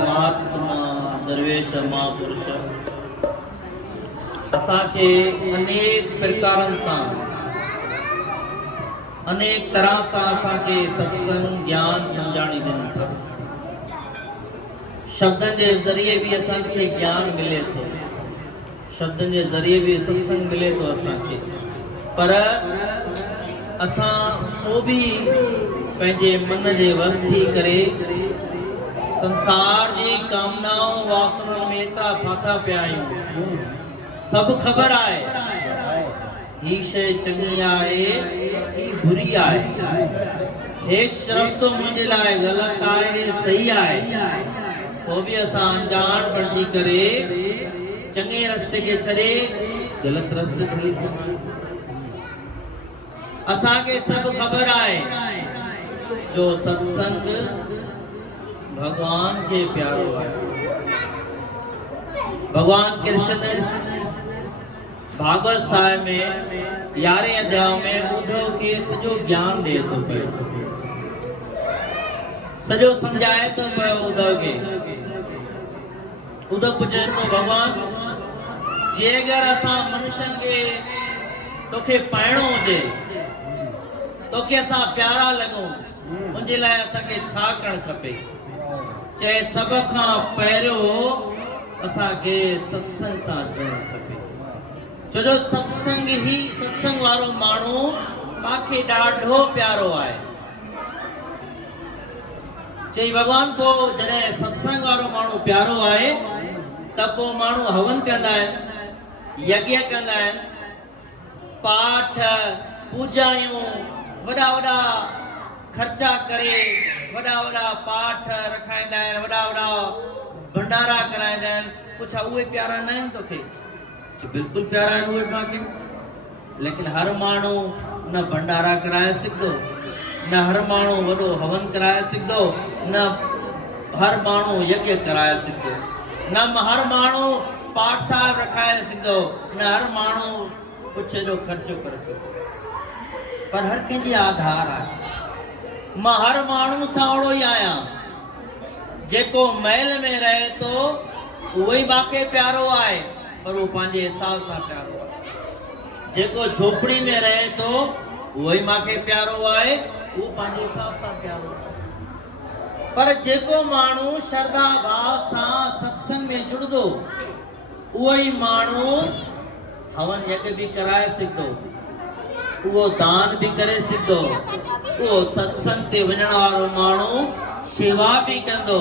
महात्मा दरवेश महापुरुष असा के अनेक प्रकारन सा अनेक तरह सा असा के सत्संग ज्ञान समझाणी दिन था। शब्दन के जरिए भी असा के ज्ञान मिले तो, शब्दन के जरिए भी सत्संग मिले तो असा के, पर असा वो भी पंहिंजे मन जे वस थी करे संसार जी कामनाओं वासना में एतरा फाथा पिया आहियूं। सब खबर आए ही शय चंगी आए ही बुरी आए, हे रस्तो मुंहिंजे लाइ गलत आए हे सही आए, पोइ भी असां अनजान बणजी करे चंगे रस्ते के छॾे गलत रस्ते ते हली पवंदा। असां के सब खबर आए जो सत्संग भगवान के प्यारो है। भगवान कृष्ण भागवत साहिब में 11वें अध्याय में उद्धव के सजो ज्ञान दे तो पे, सजो समझाए तो पे उद्धव के। उद्धव पूछे तो भगवान जे अगर असा मनुष्यन के तोखे पाइणो हुजे, तोखे असा प्यारा लगो, मुंहिंजे लाइ असांखे छा करणु खपे? चए सब खां पहिरियों असांखे सत्संग सां जुड़णु खपे। छो जो सत्संग वारो माण्हू मूंखे ॾाढो प्यारो आहे। चई भॻवान पोइ जॾहिं सत्संग वारो माण्हू प्यारो आहे त पोइ माण्हू हवन कंदा आहिनि, यज्ञ कंदा आहिनि, पाठ पूजायूं वॾा वॾा खर्चा करे वॾा वॾा पाठ रखाईंदा आहिनि, वॾा वॾा भंडारा कराईंदा आहिनि। पुछा उहे प्यारा न आहिनि तोखे? बिल्कुलु प्यारा आहिनि उहे मूंखे, लेकिन हर माण्हू न भंडारा कराए सघंदो, न हर माण्हू वॾो हवन कराए सघंदो, न हर माण्हू यज्ञ कराए सघंदो, न हर माण्हू पाठ साहिब रखाए सघंदो, न हर माण्हू कुझु जो ख़र्चो करे सघंदो। पर हर कंहिंजी आधार आहे। मां हर माण्हू सां ओड़ो ई आहियां, जेको महल में रहे तो उहो ई मूंखे प्यारो आहे, पर उहो पंहिंजे हिसाब सां प्यारो आहे। जेको झोपड़ी में रहे तो उहो ई मूंखे प्यारो आहे, उहो पंहिंजे हिसाब सां प्यारो आहे। पर जेको माण्हू श्रद्धा भाव सां सत्संग में जुड़ंदो, उहो ई माण्हू हवन यज्ञ भी कराए सघंदो, वो दान भी करे सघंदो, वो सत्संग ते वञण वारो माण्हू सेवा भी कंदो,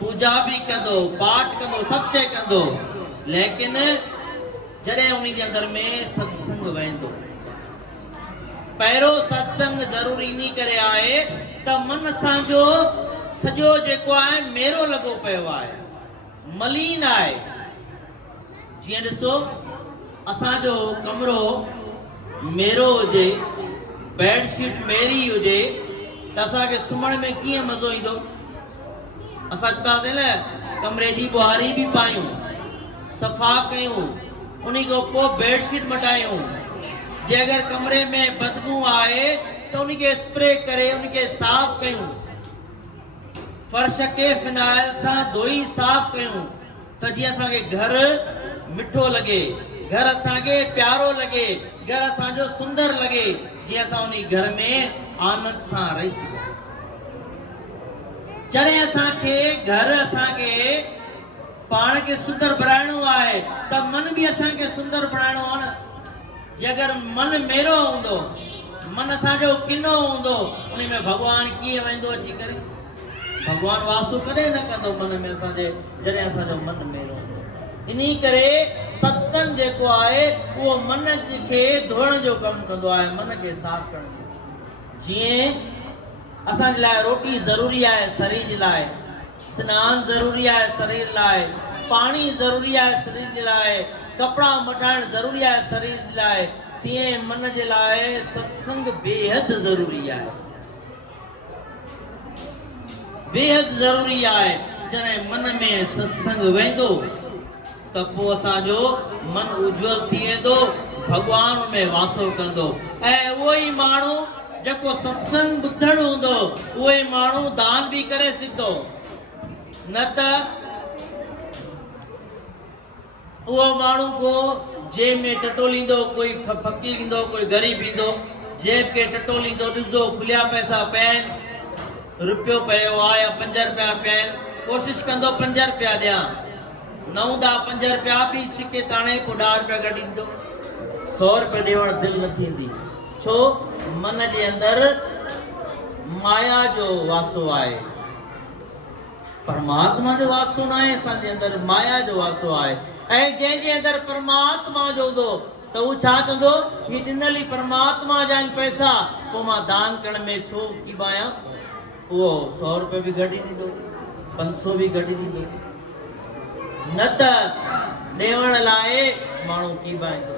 पूजा भी कंदो, पाठ कंदो, सब शइ कंदो। लेकिन जॾहिं उन जे अंदर में सत्संग वेंदो, पहिरियों सत्संग ज़रूरी इन करे आहे त मन असांजो सॼो जेको आहे मेरो लॻो पियो आहे, मलीन आहे। जीअं ॾिसो असांजो कमरो मेरो हुजे, बेडशीट मेरी हुजे त असांखे सुम्हण में कीअं मज़ो ईंदो? असां चवंदासीं न कमरे जी ॿुहारी भी पायूं, सफ़ा कयूं, उन खां पोइ बेडशीट मटायूं। जे अगर कमरे में बदबू आहे त उनखे स्प्रे करे उनखे साफ़ कयूं, फर्श के फिनाइल सां धोई साफ़ कयूं त जीअं असांखे घर मिठो लगे, घर असांखे प्यारो लगे, घर असांजो सुंदर लगे, जीअं असां उन घर में आनंद सां रही सघूं। जॾहिं असांखे घर असांखे पाण खे सुंदर बणाइणो आहे त मन भी असांखे सुंदर बणाइणो आहे न। जे अगर मन मेरो हूंदो, मन असांजो किनो हूंदो, उन में भगवान कीअं वेंदो अची करे? भगवान वासो कॾहिं न कंदो मन में असांजे, जॾहिं असांजो मन मेरो हूंदो। इन्ही करे सत्संग जेको आहे उहो मन खे धोइण जो कमु कंदो आहे, मन खे साफ़ करण जो। जीअं असांजे लाइ रोटी ज़रूरी आहे शरीर जे लाइ, सनान ज़रूरी आहे शरीर लाइ, पाणी ज़रूरी आहे शरीर जे लाइ, कपिड़ा मटाइण ज़रूरी आहे शरीर जे लाइ, तीअं मन जे लाइ सत्संग बेहद ज़रूरी आहे, बेहद ज़रूरी आहे। जॾहिं मन में सत्संग वेंदो त पोइ असांजो मन उज्जवल थी वेंदो, भगवान में वासो कंदो। ऐं उहो ई माण्हू जेको सत्संग ॿुधण हूंदो, उहे माण्हू दान भी करे सघंदो। न त उहो माण्हू को जेब में टटोलींदो, कोई फ़क़ीर ईंदो, कोई ग़रीब ईंदो, जेब के टटोलींदो, ॾिसो खुलिया पैसा पिया आहिनि, रुपयो पियो आहे या 5 रुपया पिया आहिनि, कोशिशि कंदो 5 रुपया ॾियां, न हूंदा 5 रुपया बि छिके ताणे पोइ 10 रुपया गॾु ईंदो, 100 रुपया ॾियणु दिलि न थींदी। छो? मन जे अंदरि माया जो वासो आहे, परमात्मा जो वासो न आहे, असांजे अंदरि माया जो वासो आहे। ऐं जंहिंजे अंदरि परमात्मा जो हूंदो त उहो छा चवंदो, ही ॾिनल ई परमात्मा जा आहिनि पैसा, पोइ मां दान करण में छो कीबायां? उहो 100 रुपया बि गॾु ॾींदो, 500 बि गॾु ॾींदो, न त ॾियण लाइ माण्हू कीबाईंदो।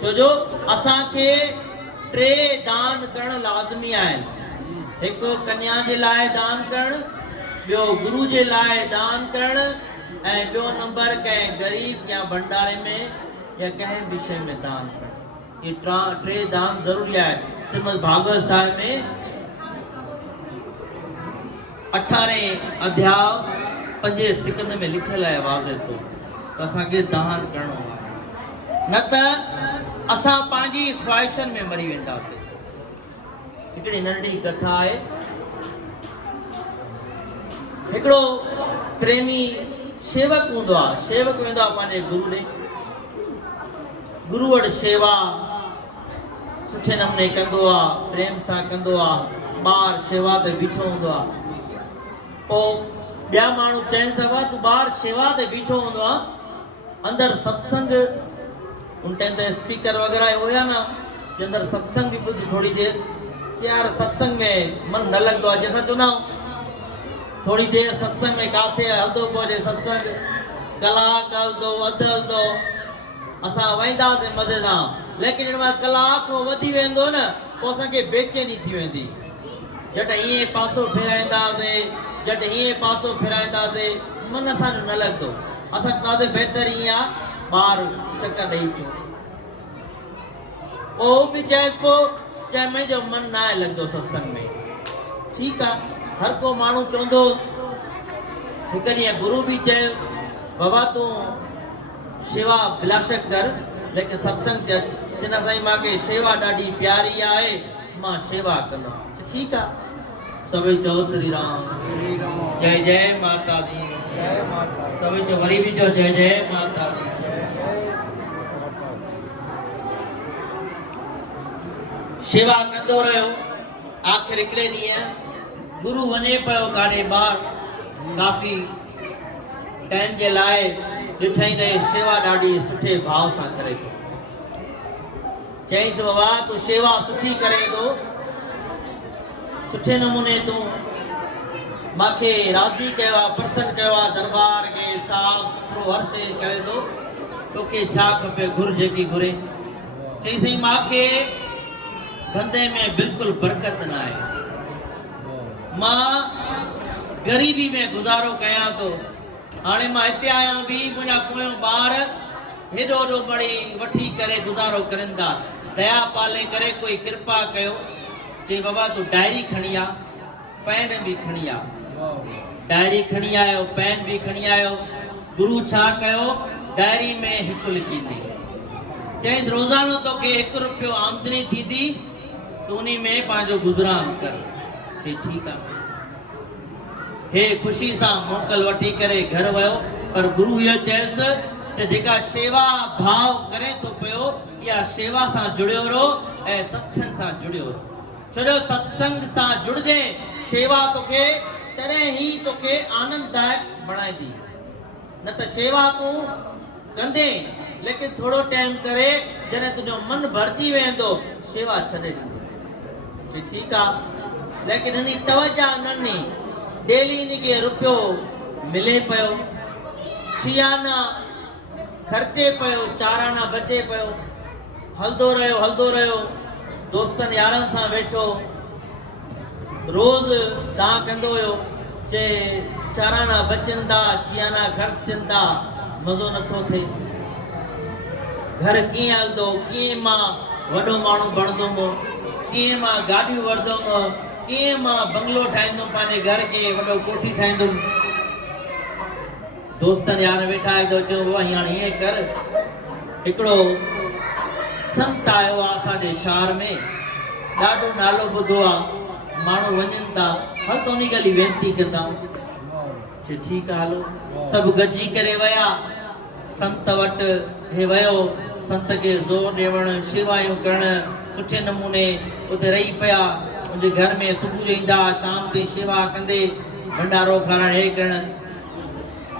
छो जो असांखे 3 दान करणु लाज़मी आहिनि। हिकु कन्या जे लाइ दान करणु, ॿियो गुरु जे लाइ दान करणु, ऐं ॿियो नंबर कंहिं ग़रीब या भंडारे में या कंहिं बि शइ में दान करणु। ये 3 दान ज़रूरी आहे। श्रीमद भागवत साहिब में 18 अध्याय 5 सिकंद में लिखियल आहे वाज़े तो त असांखे दान करणो आहे, न त असां पंहिंजी ख़्वाहिशनि में मरी वेंदासीं। हिकिड़ी नंढी कथा आहे। हिकिड़ो प्रेमी सेवक हूंदो आहे, सेवक वेंदो आहे पंहिंजे गुरु ॾे, गुरु वटि शेवा सुठे नमूने कंदो आहे, प्रेम सां कंदो आहे, ॿार शेवा ते बीठो हूंदो आहे। पोइ ॿिया माण्हू चइनि सभा तूं ॿार शेवा ते बीठो हूंदो आहे, अंदरि सत्संग उन टाइम ते स्पीकर वग़ैरह हुया न, जे अंदरि सत्संग बि ॿुध थोरी देरि, जे यार सत्संग में मन न लॻंदो आहे, जंहिंसां चवंदा आहियूं थोड़ी देर सत्संग में काथे हलंदो पहुचे सत्संग, कलाक हलंदो, अधु हलंदो, असां वेंदासीं मज़े सां, लेकिन हिन महिल कलाक वधी वेंदो न, पोइ असांखे बेचैनी थी वेंदी। झटि हीअं पासो फिराईंदासीं, झटि हीअं पासो फिराईंदासीं, मन असांजो न लॻंदो। असां चवंदासीं बहितर ईअं आहे ॿार चकर ॾेई पियो, पोइ बि चएसि पोइ चए मुंहिंजो मन न आहे लॻंदो सत्संग में। ठीकु आहे, हर को माण्हू चवंदो। हिकु ॾींहुं गुरु बि चयो बाबा तूं शेवा बिलाशक कर, लेकिन सत्संग ते चवंदा साईं मूंखे शेवा ॾाढी प्यारी आहे, मां शेवा कंदुमि। ठीकु आहे, सभई चओ श्री राम, जय जय माता दी, सभई चओ वरी बि चओ जय जय माता दी। शेवा कंदो रहियो। आख़िर हिकिड़े ॾींहुं गुरु वञे पियो काॾे ॿाहिरि, काफ़ी टाइम जे लाइ ॾिठई त शेवा ॾाढी सुठे भाव सां करे थो। चईंसि बाबा तूं शेवा सुठी करे थो, सुठे नमूने तूं मूंखे राज़ी कयो आहे, प्रसन्न कयो आहे, दरबार खे साफ़ सुथरो हर शइ करे थो, तोखे छा खपे, घुर जेकी घुरे। चई साईं मूंखे धंधे में बिल्कुलु बरकत न आहे, मां ग़रीबी में गुज़ारो कयां थो, हाणे मां हिते आहियां बि मुंहिंजा पोयों ॿार हेॾो हेॾो बड़ी वठी करे गुज़ारो करनि था, दया पाले करे कोई कृपा कयो। चई बाबा तूं डायरी खणी आ, पेन बि खणी आ। डायरी खणी आयो, पेन बि खणी आयो। गुरु छा कयो, डायरी में हिकु लिखी ॾे। चईंसि रोज़ानो तोखे 1 रुपयो आमदनी थींदी, तूं उन में पंहिंजो गुज़रान कर। चई ठीकु आहे। हे ख़ुशी सां मोकल वठी करे घर वियो, पर गुरु इहो चयसि त जेका शेवा भाव करे थो पियो, इहा शेवा सां जुड़ियो रहो ऐं सत्संग सां जुड़ियो रहो। छो जो सत्संग सां जुड़जे, शेवा तोखे तॾहिं ई तोखे आनंददायक बणाईंदी। न त शेवा तूं कंदे लेकिन थोरो टाइम करे, जॾहिं तुंहिंजो मन भरिजी वेंदो, शेवा छॾे ॾींदो। जी ठीकु आहे, लेकिन हिन तवजा न ॾिनी। डेली इनखे रुपयो मिले पियो, छियाना ख़र्चे पियो, चाराना बचे पियो, हलंदो रहियो। दोस्तनि यारनि सां वेठो, रोज़ तव्हां कंदो हुयो, चए चाराना बचनि था, छियाना ख़र्च थियनि था, मज़ो नथो थिए। घर कीअं हलंदो, कीअं मां वॾो माण्हू बणंदुमि, कीअं मां गाॾियूं वठंदुमि, कीअं मां बंगलो ठाहींदुमि, पंहिंजे घर खे वॾो कोठी ठाहींदुमि। दोस्तन यार वेठा है तो चो वो हाणे ये कर हिकड़ो संत आयो आ असांजे शहर में ॾाढो नालो ॿुधो आहे माण्हू वञनि था हल तो उन्ही ॻाल्हि वेनती कंदा चयो ठीकु आहे हलो सभु गॾिजी करे विया संत वटि हे वियो संत खे ज़ोर ॾियणु शेवायूं करणु सुठे नमूने उते रही पिया उनजे घर में सुबुह जो ईंदा शाम ताईं शेवा कंदे भंडारो खाराइण हे करणु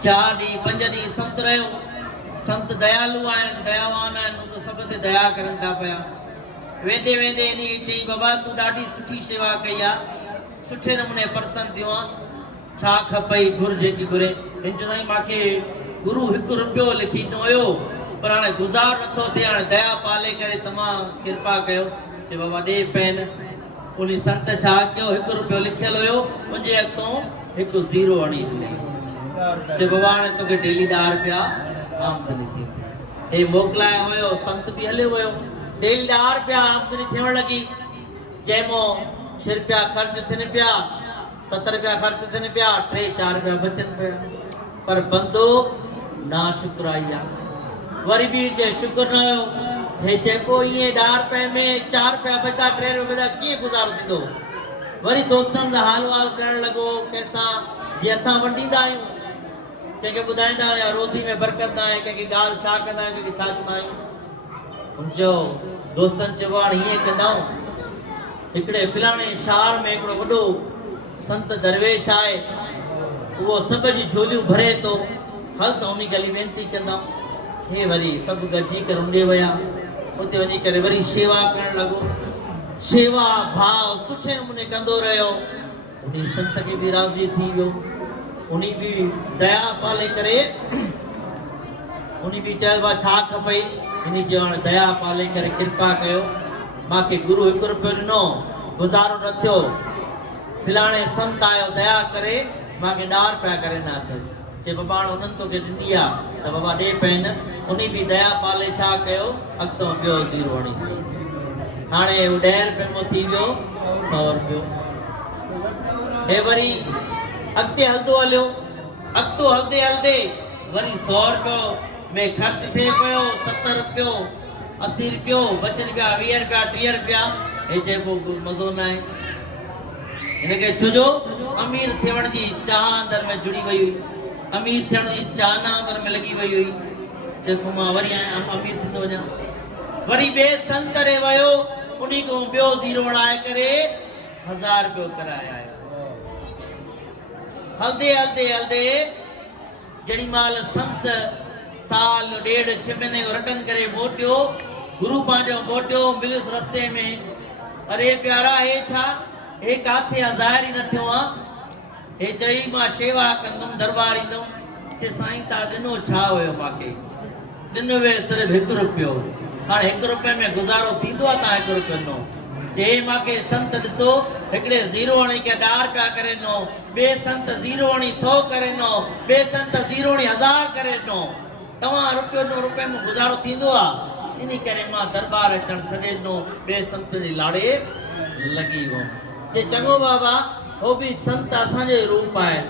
4 ॾींहं 5 ॾींहं संत रहियो संत दयालु आहिनि दयावान आहिनि तो सभ ते दया करनि था पिया वेंदे वेंदे इन चई बाबा तूं ॾाढी सुठी शेवा कई आहे सुठे नमूने प्रसन्न थियो आहे छा खपई घुर जेकी घुरे हिन चई मूंखे गुरु 1 रुपयो लिखी ॾिनो हुयो पर हाणे गुज़ार नथो थिए हाणे दया पाले करे तमां कृपा कयो चए बाबा ॾे पेन उन संत छा कयो 1 रुपयो लिखियल हुयो उनजे अॻितों 1 ज़ीरो हणी ॾिनईंसि चए बाबा हाणे तोखे डेली 10 रुपया आमदनी थी हे मोकिलायो हुयो संत बि हलियो वियो डेली 10 रुपया आमदनी थियण लॻी जंहिंमो 6 रुपया ख़र्च थियनि पिया 7 रुपया ख़र्च थियनि पिया 3-4 रुपया बचनि पिया पर बंदो ना शुक्राई आहे वरी बि के शुक्र न हुयो हे चइबो इएं 10 रुपए में 4 रुपया बचंदा 3 रुपया बचंदा कीअं गुज़ारो थींदो वरी दोस्तनि सां हाल वाल करण लॻो कंहिंसां जीअं असां वंडींदा आहियूं कंहिंखे ॿुधाईंदा या रोज़ी में बरकत न आहे कंहिंखे ॻाल्हि छा कंदा आहियूं कंहिंखे छा चवंदा आहियूं हुनजो दोस्तनि चयो हाणे हीअं कंदाऊं हिकिड़े फलाणे शहर में हिकिड़ो वॾो संत दरवेश आहे उहो सभ जी झोलियूं भरे थो हल त उन ॻाल्हि वेनती कंदाऊं हे वरी सभु गॾिजी करे उंडे विया उते वञी करे वरी शेवा करणु लॻो शेवा भाव सुठे नमूने कंदो रहियो उन संत खे बि राज़ी थी वियो उन्हीं भी दया पाले करे उन्हीं भी चयो छा खपई इन्हीं जो दया पाले करे कृपा कयो मांखे गुरु 1 रुपयो ॾिनो गुज़ारो न थियो फिलाणे संत आयो दया करे मांखे 10 रुपया करे न अथसि चए बाबा हाणे उन्हनि तोखे ॾिनी आहे त बाबा ॾे पेन उन्हीं भी दया पाले छा कयो अॻितों ॿियो ज़ीरो हणी हाणे 10 रुपये में थी वियो 100 रुपयो हे वरी अॻिते हलंदो हलियो अॻितो हलंदे हलंदे वरी 100 रुपयो में ख़र्च थिए पियो 70 रुपयो 80 रुपयो बचनि पिया 20 रुपया 30 रुपया हे चइबो मज़ो न आहे हिनखे छोजो अमीर थियण जी चाह अंदर में जुड़ी वई हुई अमीर थियण जी चाहना अंदर में लॻी वई हुई चइबो मां वरी अमीर थींदो वञा वरी ॿिए संत ॾे वियो उन्ही खां ॿियो ज़ीरो हणाए करे 1000 रुपयो कराए आयो हलदे हलदे हलदे जड़ी माल संत साल 1.5 महीने रिटर्न करे मोटियो गुरु पांजो मोटियो मिलियुसि रस्ते में अरे प्यारा हे छा हे काथे ज़ाहिर ही न थियो आहे हे चई मां शेवा कंदुमि दरबार ईंदुमि चे साईं ता ॾिनो छा हुयो मांखे ॾिनो वे सिर्फ़ 1 रुपयो हाणे 1 रुपये में गुज़ारो थींदो आहे तव्हां 1 रुपयो ॾिनो जे मांखे संत ॾिसो हिकिड़े ज़ीरो हणी के 10 रुपया करे ॾिनो ॿिए संत ज़ीरो हणी 100 करे ॾिनो ॿिए संत ज़ीरो हणी 1000 करे ॾिनो तव्हां रुपयो ॾिनो रुपये में गुज़ारो थींदो आहे इन करे मां दरबार अचणु छॾे ॾिनो ॿिए संत जे लाड़े लॻी वियो जे चङो बाबा हो बि संत असांजे रूप आहिनि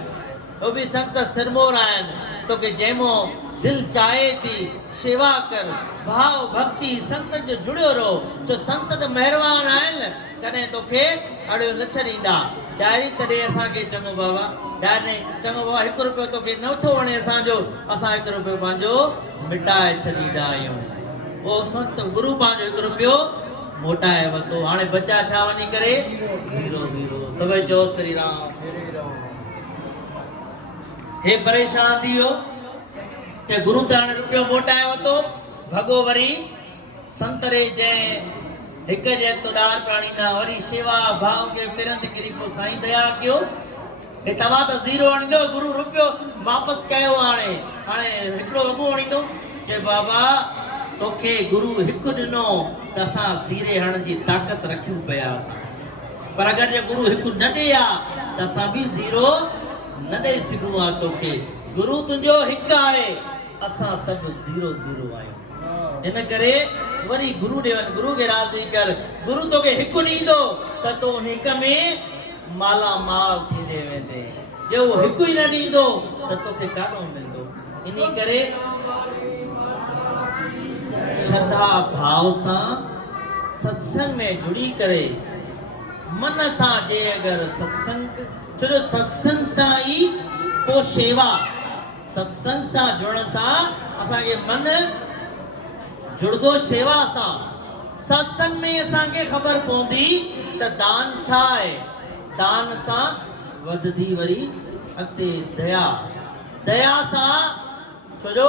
हो बि संत सिरमौर आहिनि तोखे जंहिंमो दिल चाहे थी शेवा कर भाव भक्ति संत जो जुड़ियो रहो जो संत त मेहरबान आहिनि कॾहिं तोखे अड़ियो न छॾींदा डायरी तॾहिं असांखे चङो बाबा डायरी चङो बाबा 1 रुपयो तोखे नथो वणे असांजो असां 1 रुपयो पंहिंजो मिटाए छॾींदा आहियूं वो संत गुरु पंहिंजो 1 रुपयो मोटाए वरितो हाणे बचा छा वञी करे 0 सभई चओ श्री राम हे परेशान थी वियो चे गुरु त हाणे रुपयो मोटाए वरितो भॻो वरी संतरे जंहिं हिक जे तो ॾार प्राणी ना वरी शेवा भाव के पिरंद किरी पोइ साईं दया कयो हे तव्हां त 0 हणिजो गुरु रुपयो वापसि कयो हाणे हिकिड़ो वॻो हणींदो चे बाबा तोखे गुरु 1 ॾिनो त असां ज़ीरे हणण जी ताक़त रखियूं पिया असां पर अगरि जे गुरु 1 न ॾे आ त असां बि 0 न ॾेई सघूं आ तोखे गुरु तुंहिंजो 1 आहे असां सभु 0 आहियूं इन करे वरी गुरु ॾे वञ गुरु खे राज़ी कर गुरु तोखे 1 ॾींदो त तूं 1 में माला माल थींदे वेंदे जो 1 ई न ॾींदो त तोखे काॾों मिलंदो। इन करे श्रद्धा भाव सां सत्संग में जुड़ी करे मन सां जे अगर सत्संग छो सत्संग सां ही पो शेवा सत्संग सां जुड़न सां असांखे मन जुड़दो शेवा सां। सत्संग में असांखे ख़बर पवंदी त दान छा आहे। दान सां वधदी वरी अॻिते दया। दया सां छो जो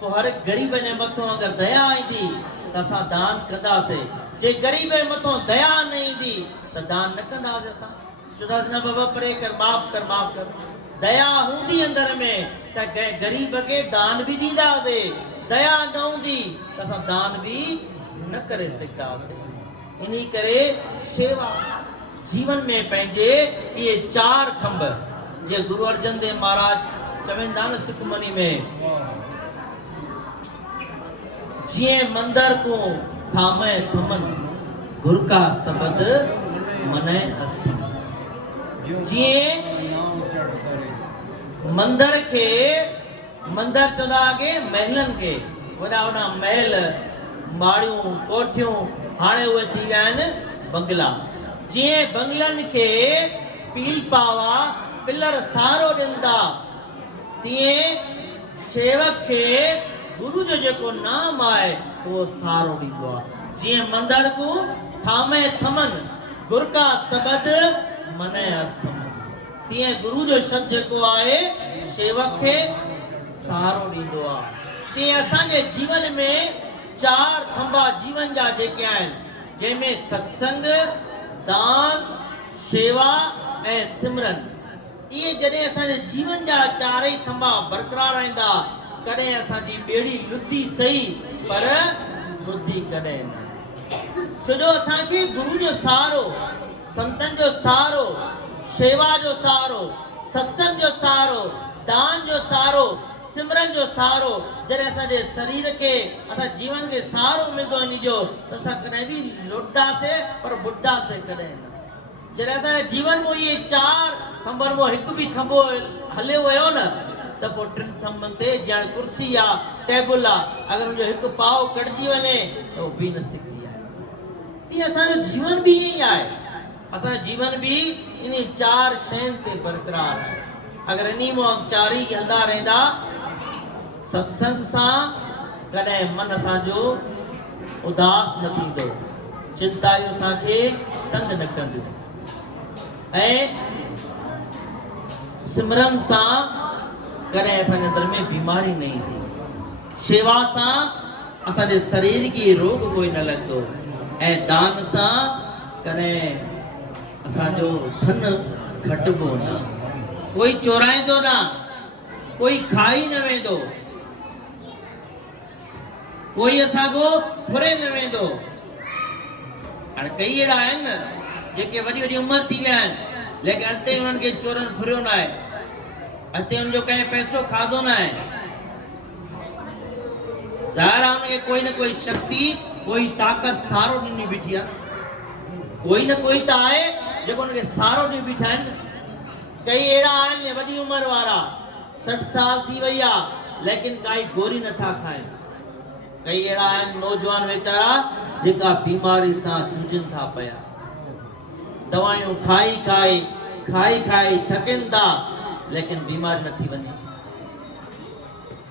पोइ हर ग़रीब जे मथां अगरि दया ईंदी त असां दान कंदासीं। जे ग़रीब जे मथां दया न ईंदी त दान न कंदासीं असां। चवंदासीं न बाबा परे कर, माफ़ कर, माफ़ कर। दया हूंदी अंदर में त ग़रीब खे दान बि ॾींदासीं। दया न हूंदी त असां दान बि न करे सघंदासीं। इन करे शेवा जीवन में पंहिंजे इहे 4 खंभ जे गुरु अर्जन देव महाराज चवंदा न सुखमनी में जिए मंदिर को थामे थमन गुर का सबद मने अस्थि। जिए मंदिर के मंदिर चवंदा आगे महलन के वॾा वॾा महल माड़ियूं कोठियूं हाणे उहे थी विया आहिनि बंगला। जीअं बंगलनि खे पील पावा पिलर सहारो ॾींदा तीअं सेवक खे गुरु जो जेको नाम आहे उहो सहारो ॾींदो आहे। जीअं मंदिर को थामे थमन गुर का सबद मने अस्थम तीअं गुरु जो शब्द जेको आहे सेवक खे सहारो ॾींदो आहे। तीअं असांजे जीवन में 4 खंभा जीवन जा जेके आहिनि जंहिंमें सत्संग, दान, सेवा ऐं सिमरन। इहे जॾहिं असांजे जीवन जा 4 खंभा बरक़रार रहंदा कॾहिं असांजी ॿेड़ी लुधी सही पर बुद्धि कॾहिं न। छो जो असांखे गुरु जो सहारो, संतन जो सहारो, सेवा जो सहारो, सत्संग जो सहारो, दान जो सहारो, सिमरन जो सहारो जॾहिं असांजे शरीर खे असां जीवन खे सहारो मिलंदो इन जो त असां कॾहिं बि लुटासीं पर बुॾासीं कॾहिं न। जॾहिं असांजे जीवन में इहे 4 खंभनि में हिकु बि थंबो हलियो वियो न त पोइ 3 थंभनि ते ॼण कुर्सी आहे, टेबल आहे, अगरि हुनजो हिकु पाव कटिजी वञे त उहो बीह न सघंदी आहे। तीअं असांजो जीवन बि ईअं ई आहे। असांजो जीवन बि इन 4 शयुनि ते बरक़रार आहे। अगरि इन मां 4 ई हलंदा रहंदा सत्संग सां कॾहिं मन असांजो उदास न थींदो, चिंतायूं असांखे तंग न कंदियूं ऐं सिमरन सां कॾहिं असांजे अंदर में बीमारी न ईंदी। सेवा सां असांजे शरीर खे रोग कोई न लॻंदो ऐं दान सां कॾहिं असांजो धन घटिबो न। कोई चोराईंदो न, कोई खाई न वेंदो, कोई असांखो फुरे न वेंदो। हाणे कई अहिड़ा आहिनि न जेके वॾी वॾी उमिरि थी विया आहिनि लेकिन अॻिते उन्हनि खे चोरनि फुरियो न आहे, अॻिते हुनजो कंहिं पैसो खाधो न आहे। ज़ाहिर आहे हुनखे कोई न कोई शक्ति, कोई ताक़त सहारो ॾिनी बीठी आहे। कोई न कोई त आहे जेको हुनखे सहारो ॾेई बीठा आहिनि। कई अहिड़ा आहिनि वॾी उमिरि वारा 60 साल थी वई आहे लेकिन काई गोरी नथा खाइनि। कई अहिड़ा आहिनि नौजवान वीचारा जेका बीमारी सां जूझनि था पिया, दवायूं खाई खाई थकनि था लेकिन बीमारी नथी वञे।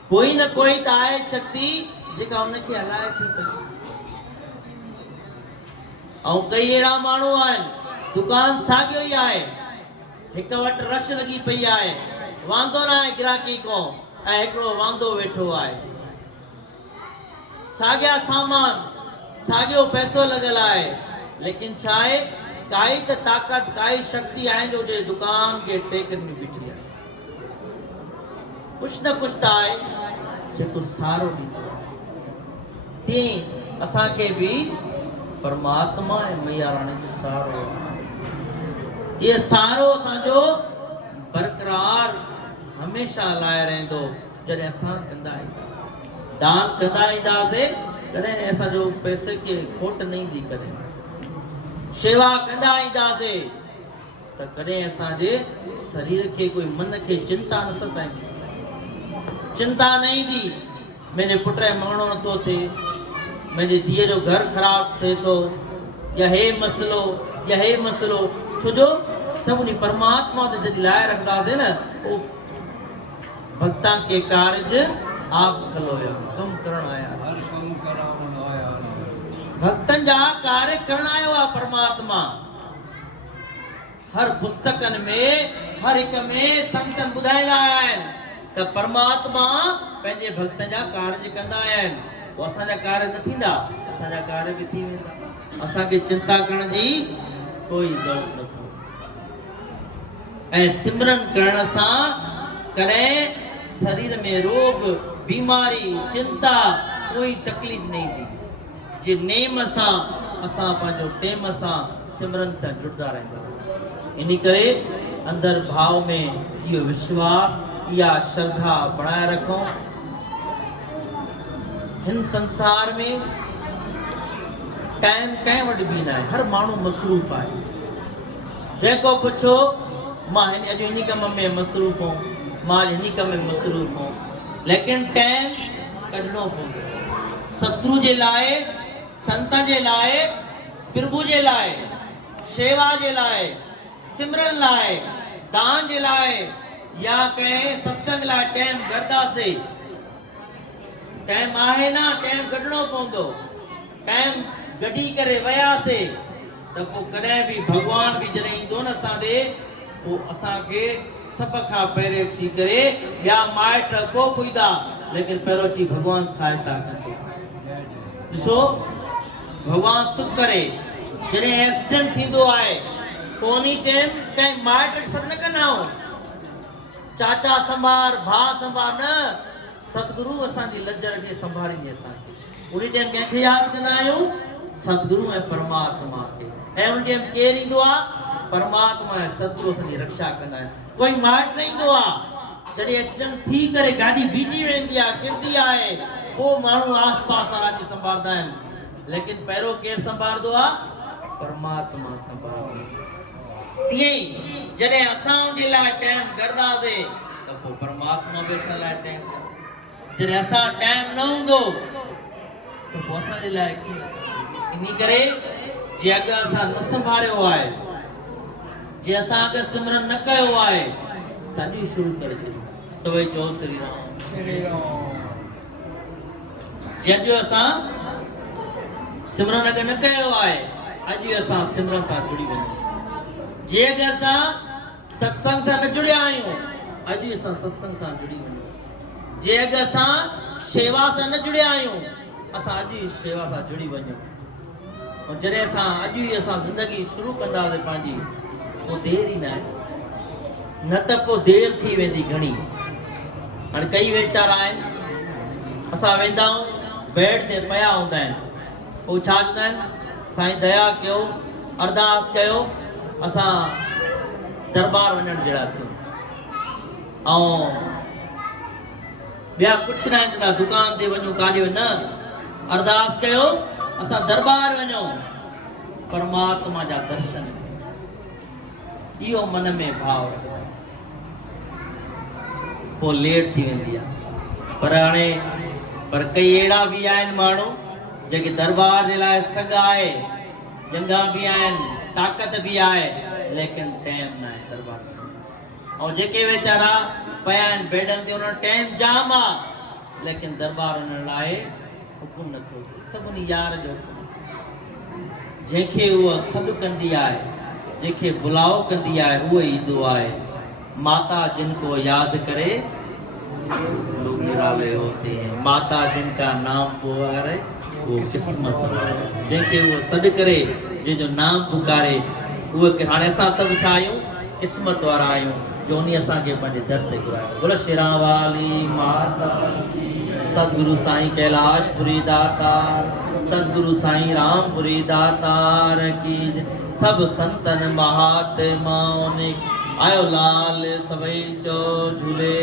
कोई न कोई त आहे शक्ति जेका हुनखे हलाए थी पई। ऐं कई अहिड़ा माण्हू आहिनि दुकान साॻियो ई आहे, हिक वटि रश लॻी पई आहे, वांदो न आहे ग्राहकी को ऐं हिकिड़ो वांदो वेठो आहे। साॻिया सामान, साॻियो पैसो लॻल आहे लेकिन छा आहे काई त ताक़त, काई शक्ति आहे जो जे दुकान के टेकनि में बीठी आहे। कुछ न कुछ त आहे जेको सहारो ॾींदो आहे। तीअं असांखे बि परमात्मा ऐं मैया राणी जो सहारो आहे। ये सहारो असांजो बरक़रार हमेशह लाइ रहंदो जॾहिं असां कंदा ईंदासीं, दान कंदा ईंदासीं कॾहिं असांजो पैसे खे खोट न ईंदी, कॾहिं शेवा कंदा ईंदासीं त कॾहिं असांजे शरीर खे कोई मन खे चिंता न सताईंदी। चिंता नहीं थी मेरे पुट मङणो नथो थिए, मेरी धीअ जो घर ख़राब थिए थो, या हे मसलो छो जो सभिनी परमात्मा ते जॾहिं लाइ रखंदासीं न, उहो भक्तां के कारज आप खलोया कम करण आया, भक्तन जा कार्य करण आयो आहे परमात्मा। हर पुस्तकन में हर एक में संतन बुधाईंदा आहिनि त परमात्मा पंहिंजे भक्तन जा कार्य कंदा आहिनि। पोइ असांजा कार्य न थींदा, असांजा कार्य बि थी वेंदा। असांखे चिंता करण जी कोई ज़रूरत न पवे। ऐं सिमरन करण सां कॾहिं शरीर में रोग बीमारी चिंता कोई तकलीफ़ न ईंदी। जे नेम सां असां पंहिंजो टेम सां सिमरन सां जुड़ंदा रहंदासीं। इन करे अंदर भाव में इहो विश्वास इहा श्रद्धा बढ़ाए रखो। हिन संसार में टाइम कंहिं वटि बि न आहे, हर माण्हू मसरूफ़ आहे। जेको पुछो मां अॼु हिन कम में मसरूफ़ हुउमि, मां हिन कम में मसरूफ़ हुउमि, लेकिन टाइम कढणो पवंदो सतगुरु जे लाइ, संतन जे लाइ, प्रभु जे लाइ, शेवा जे लाइ, सिमरन लाइ, दान जे लाइ, या कंहिं सत्संग लाइ टाइम कढंदासीं। टाइम आहे न, टाइम कढणो पवंदो। टाइम कढी करे वियासीं त पोइ कॾहिं बि भॻवान बि जॾहिं ईंदो न असां ॾे, पोइ असांखे सभ खां पहिरें अची करे ॿिया माइट पोइ पुॼंदा, लेकिन पहिरियों अची भॻवान सहायता कंदो। ॾिसो भॻवान सुख करे जॾहिं एक्सीडेंट थींदो आहे, कोनी टाइम कंहिं माइट सॾु न कंदा आहियूं, चाचा संभार भाउ संभार न, सतगुरु असांजी लज्जर खे संभालींदी असांखे। उन टाइम कंहिंखे यादि कंदा आहियूं? सतगुरु ऐं परमात्मा खे। ऐं उन टाइम केरु ईंदो आहे? परमात्मा ऐं सतगुरु असांजी रक्षा कंदा आहिनि। कोई माइट न ईंदो आहे। जॾहिं एक्सीडेंट थी करे गाॾी बीजी वेंदी आहे, किरंदी आहे, पोइ माण्हू आस पास वारा अची संभालंदा आहिनि, लेकिन पहिरियों केरु संभालंदो आहे? परमात्मा संभालंदो। तीअं ई जॾहिं असां उनजे लाइ टाइम कढंदासीं त पोइ परमात्मा बि असां लाइ टाइम कढंदो। जॾहिं असां टाइम न हूंदो त पोइ असांजे लाइ कीअं? इन करे जे अगरि असां न संभालियो आहे, जे असां अगरि सिमरन न कयो आहे, त अॼु ई शुरू करे छॾियो। सभई चओ श्री राम। जे अॼु असां सिमरन अगरि न कयो आहे, अॼु ई असां सिमरन सां जुड़ी वञूं। जे अगरि असां सत्संग सां न जुड़िया आहियूं, अॼु ई असां सत्संग सां जुड़ी वञूं। जे अगरि असां शेवा सां न जुड़िया आहियूं, असां अॼु ई शेवा सां जुड़ी वञूं। और जॾहिं असां अॼु ई असां ज़िंदगी शुरू कंदासीं पंहिंजी, पोइ देरि ई न आहे, न त पोइ देरि थी वेंदी घणी। हाणे कई वीचारा आहिनि, असां वेंदा आहियूं, बेड ते पिया हूंदा आहिनि, पोइ छा चवंदा आहिनि? साईं दया कयो, अरदास कयो, असां दरबार वञण जहिड़ा थियूं। ऐं ॿिया कुझु न आहिनि, चवंदा दुकान ते वञूं, काॾे न, अरदास कयो, असां दरबार वञूं, परमात्मा जा दर्शन कयूं। इहो मन में भाव रखो, पोइ लेट थी वेंदी आहे। पर हाणे कई अहिड़ा बि आहिनि माण्हू जेके दरबार जे लाइ सघ आहे, जंगा बि आहिनि, ताक़त बि आहे, लेकिन टाइम न आहे दरबार जो। ऐं जेके वीचारा पिया आहिनि बेडनि ते, उन्हनि टाइम जाम आहे, लेकिन दरबार वञण लाइ हुकुम नथो थिए। सभिनी यार जो हुकुम, जंहिंखे उहा सॾु कंदी आहे, जंहिंखे बुलाओ कंदी आहे, उहो ईंदो आहे। माता जिनको याद करे लोग निराले होते हैं, माता जिनका नाम पुकारे वो किस्मत वारा। जंहिंखे उहो सॾु करे, जंहिंजो नाम पुकारे, उहे हाणे असां सभु छा आहियूं? किस्मत वारा आहियूं, जो उन असांखे पंहिंजे दर ते घुरायो। बोलो शेरा वाली माता, सतगुरु साईं कैलाशपुरी दातार, सतगुरु साईं रामपुरी दातार की। सब संतन महात्माओं ने आयो लाल सभई चो झूले।